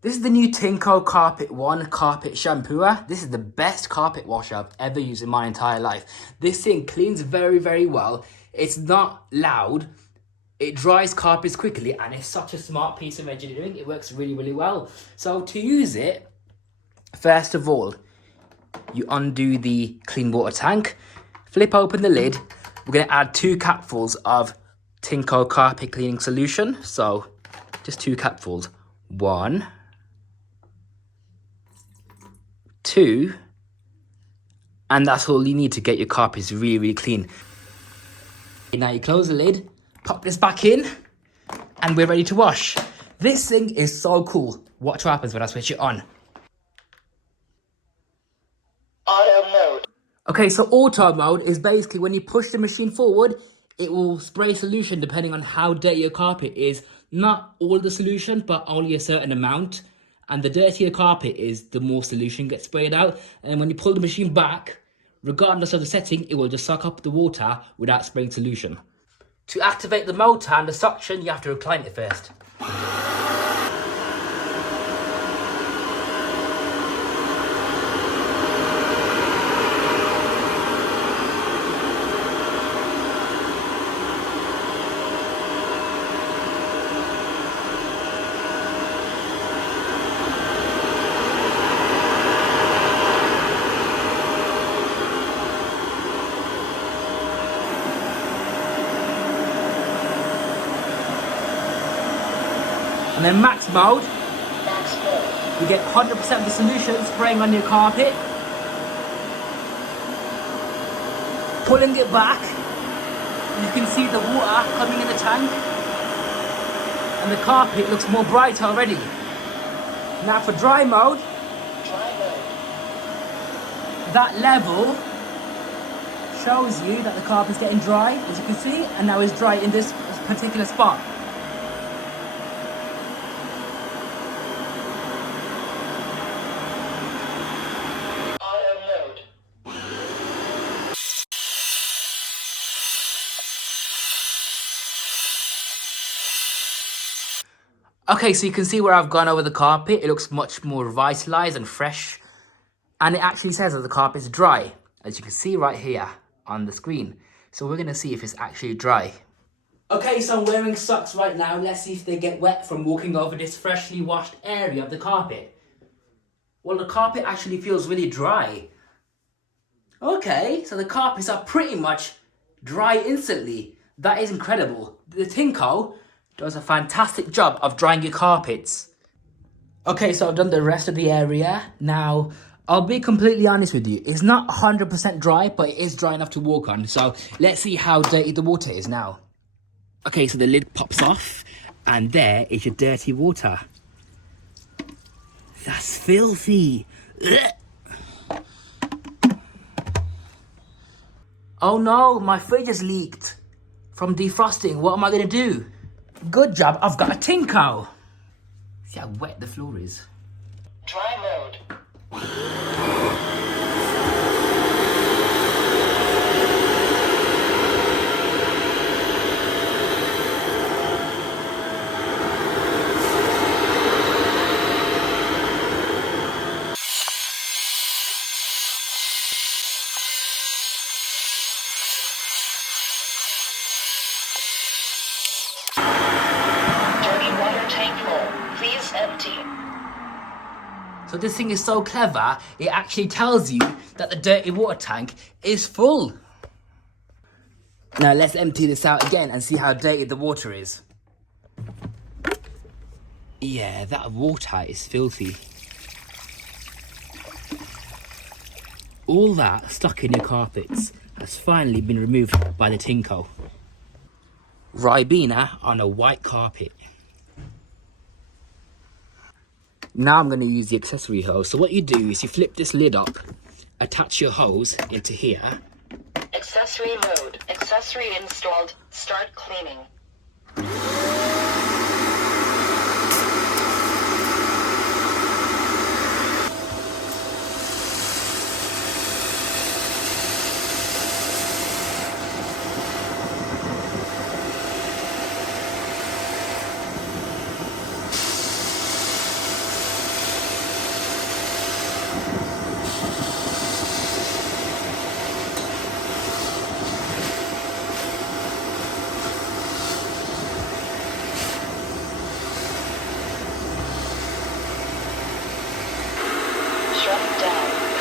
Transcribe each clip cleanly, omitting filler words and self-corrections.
This is the new Tineco Carpet One carpet shampooer. This is the best carpet washer I've ever used in my entire life. This thing cleans very, very well. It's not loud. It dries carpets quickly, and it's such a smart piece of engineering. It works really, really well. So to use it, first of all, you undo the clean water tank, flip open the lid. We're going to add 2 capfuls of Tineco carpet cleaning solution. So just 2 capfuls. 1, 2, and that's all you need to get your carpets really, really clean. Now you close the lid, pop this back in, and we're ready to wash. This thing is so cool. Watch what happens when I switch it on. Auto mode. Okay, so auto mode is basically when you push the machine forward, it will spray solution depending on how dirty your carpet is. Not all the solution, but only a certain amount. And the dirtier carpet is, the more solution gets sprayed out. And when you pull the machine back, regardless of the setting, it will just suck up the water without spraying solution. To activate the motor and the suction, you have to recline it first. And then max mode, you get 100% of the solution spraying on your carpet. Pulling it back, you can see the water coming in the tank. And the carpet looks more bright already. Now for dry mode, that level shows you that the carpet's getting dry, as you can see, and now it's dry in this particular spot. Okay, so you can see where I've gone over the carpet. It looks much more revitalized and fresh. And it actually says that the carpet's dry, as you can see right here on the screen. So we're gonna see if it's actually dry. Okay, so I'm wearing socks right now. Let's see if they get wet from walking over this freshly washed area of the carpet. Well, the carpet actually feels really dry. Okay, so the carpets are pretty much dry instantly. That is incredible. The Tineco does a fantastic job of drying your carpets. Okay, so I've done the rest of the area. Now, I'll be completely honest with you. It's not 100% dry, but it is dry enough to walk on. So let's see how dirty the water is now. Okay, so the lid pops off, and there is your dirty water. That's filthy. Ugh. Oh no, my fridge has leaked from defrosting. What am I gonna do? Good job, I've got a Tineco. See how wet the floor is. Dry mode. Please empty. So this thing is so clever, it actually tells you that the dirty water tank is full. Now let's empty this out again and see how dirty the water is. Yeah, that water is filthy. All that stuck in your carpets has finally been removed by the Tineco. Ribena on a white carpet. Now I'm going to use the accessory hose. So what you do is you flip this lid up, attach your hose into here. Accessory mode. Accessory installed. Start cleaning.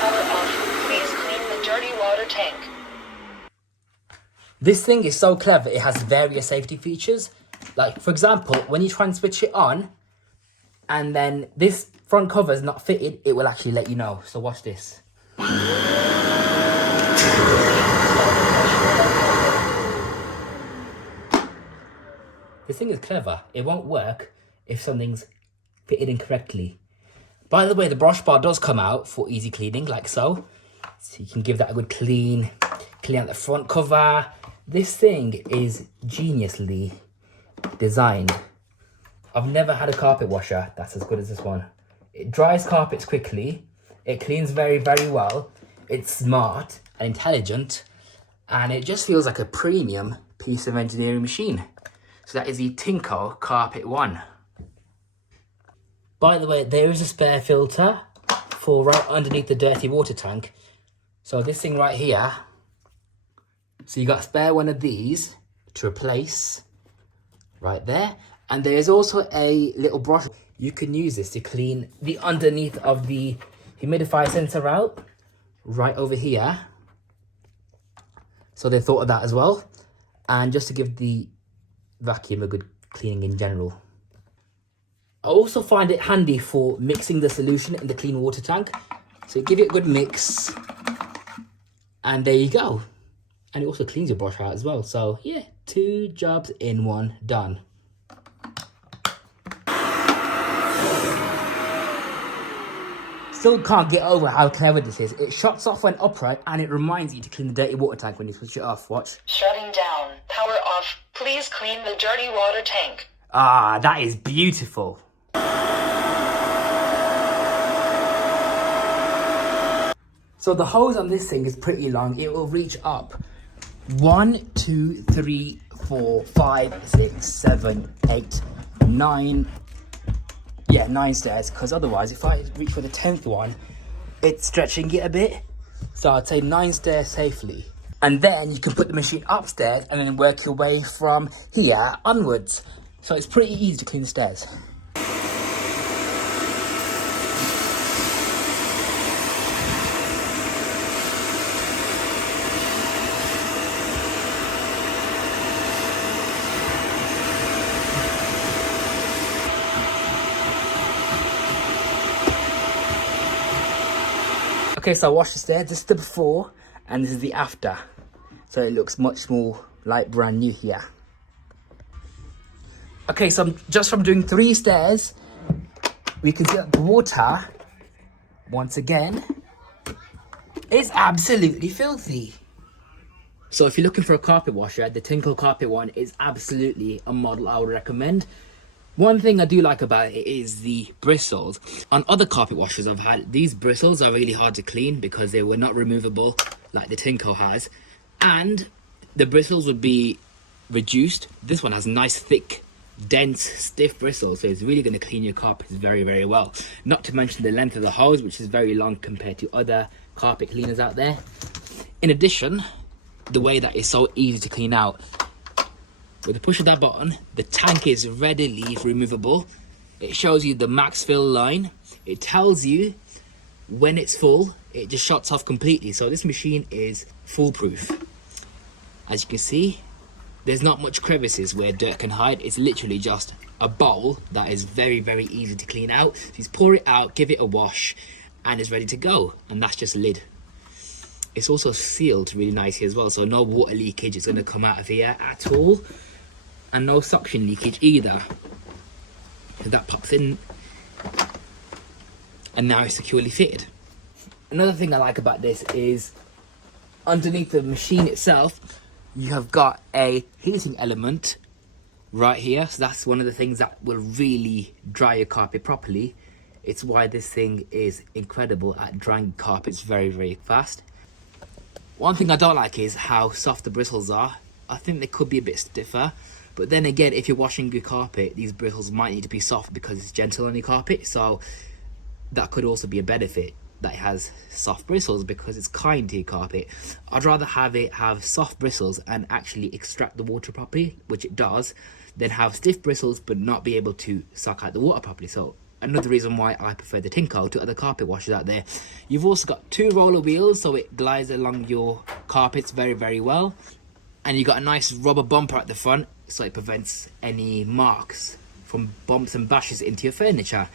Power off. Please clean the dirty water tank. This thing is so clever, it has various safety features. Like, for example, when you try and switch it on, and then this front cover is not fitted, it will actually let you know. So watch this. This thing is clever. It won't work if something's fitted incorrectly. By the way, the brush bar does come out for easy cleaning, like so. So you can give that a good clean out the front cover. This thing is geniusly designed. I've never had a carpet washer that's as good as this one. It dries carpets quickly. It cleans very, very well. It's smart and intelligent. And it just feels like a premium piece of engineering machine. So that is the Tineco Carpet One. By the way, there is a spare filter for right underneath the dirty water tank. So this thing right here, so you got a spare one of these to replace right there. And there's also a little brush. You can use this to clean the underneath of the humidifier sensor out right over here. So they thought of that as well. And just to give the vacuum a good cleaning in general. I also find it handy for mixing the solution in the clean water tank. So give it a good mix. And there you go. And it also cleans your brush out as well. So yeah, 2 jobs in 1 done. Still can't get over how clever this is. It shuts off when upright and it reminds you to clean the dirty water tank when you switch it off. Watch. Shutting down. Power off. Please clean the dirty water tank. Ah, that is beautiful. So the hose on this thing is pretty long. It will reach up 1, 2, 3, 4, 5, 6, 7, 8, 9. Yeah, 9 stairs. Because otherwise, if I reach for the 10th one, it's stretching it a bit. So I'd say 9 stairs safely. And then you can put the machine upstairs and then work your way from here onwards. So it's pretty easy to clean the stairs. Okay, so I washed the stairs. This is the before and this is the after. So it looks much more like brand new here. Okay, so just from doing 3 stairs, we can see that the water, once again, is absolutely filthy. So if you're looking for a carpet washer, the Tineco Carpet One is absolutely a model I would recommend. One thing I do like about it is the bristles. On other carpet washers I've had, these bristles are really hard to clean because they were not removable like the Tineco has. And the bristles would be reduced. This one has nice, thick, dense, stiff bristles, so it's really going to clean your carpets very, very well. Not to mention the length of the hose, which is very long compared to other carpet cleaners out there. In addition, the way that it's so easy to clean out. With the push of that button, the tank is readily removable. It shows you the max fill line. It tells you when it's full, it just shuts off completely. So this machine is foolproof. As you can see, there's not much crevices where dirt can hide. It's literally just a bowl that is very, very easy to clean out. So you just pour it out, give it a wash, and it's ready to go. And that's just a lid. It's also sealed really nicely as well, so no water leakage is going to come out of here at all. And no suction leakage either. So that pops in. And now it's securely fitted. Another thing I like about this is underneath the machine itself, you have got a heating element right here. So that's one of the things that will really dry your carpet properly. It's why this thing is incredible at drying carpets very, very fast. One thing I don't like is how soft the bristles are. I think they could be a bit stiffer. But then again, if you're washing your carpet, these bristles might need to be soft because it's gentle on your carpet. So that could also be a benefit, that it has soft bristles because it's kind to your carpet. I'd rather have it have soft bristles and actually extract the water properly, which it does, than have stiff bristles but not be able to suck out the water properly. So another reason why I prefer the Tineco to other carpet washers out there. You've also got 2 roller wheels, so it glides along your carpets very, very well. And you've got a nice rubber bumper at the front, so it prevents any marks from bumps and bashes into your furniture.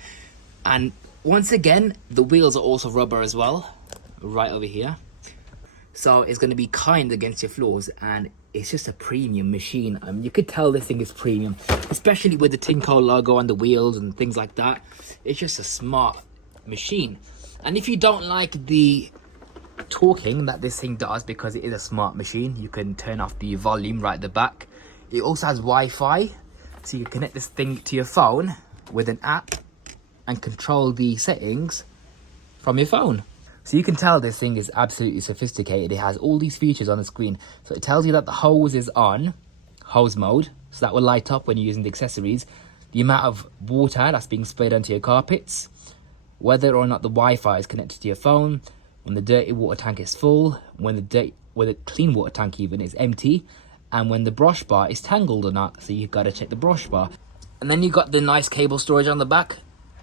And once again, the wheels are also rubber as well, right over here. So it's going to be kind against your floors, and it's just a premium machine. You could tell this thing is premium, especially with the Tineco logo on the wheels and things like that. It's just a smart machine. And if you don't like the talking that this thing does, because it is a smart machine, you can turn off the volume right at the back. It also has Wi-Fi, so you can connect this thing to your phone with an app and control the settings from your phone. So you can tell this thing is absolutely sophisticated. It has all these features on the screen. So it tells you that the hose is on hose mode, so that will light up when you're using the accessories, the amount of water that's being sprayed onto your carpets, whether or not the Wi-Fi is connected to your phone, when the dirty water tank is full, when the clean water tank even is empty, and when the brush bar is tangled or not. So you've got to check the brush bar. And then you've got the nice cable storage on the back.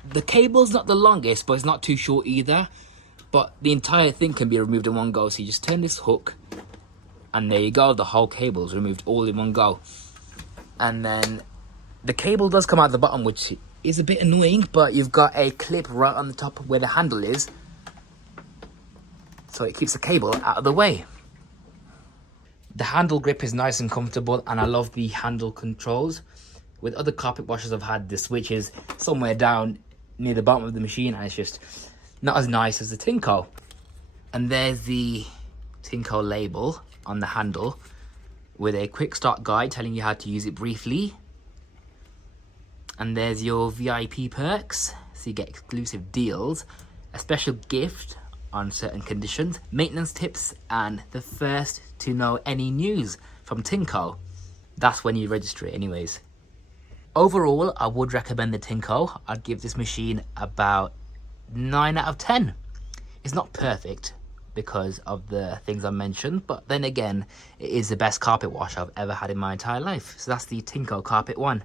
The cable's not the longest, but it's not too short either. But the entire thing can be removed in one go. So you just turn this hook, and there you go. The whole cable is removed all in one go. And then the cable does come out the bottom, which is a bit annoying, but you've got a clip right on the top where the handle is, so it keeps the cable out of the way. The handle grip is nice and comfortable, and I love the handle controls. With other carpet washers I've had, the switch is somewhere down near the bottom of the machine, and it's just not as nice as the Tineco. And there's the Tineco label on the handle with a quick start guide telling you how to use it briefly. And there's your VIP perks, so you get exclusive deals, a special gift on certain conditions, maintenance tips, and the first to know any news from Tineco. That's when you register it anyways. Overall, I would recommend the Tineco. I'd give this machine about 9 out of 10. It's not perfect because of the things I mentioned, but then again, it is the best carpet washer I've ever had in my entire life. So that's the Tineco Carpet One.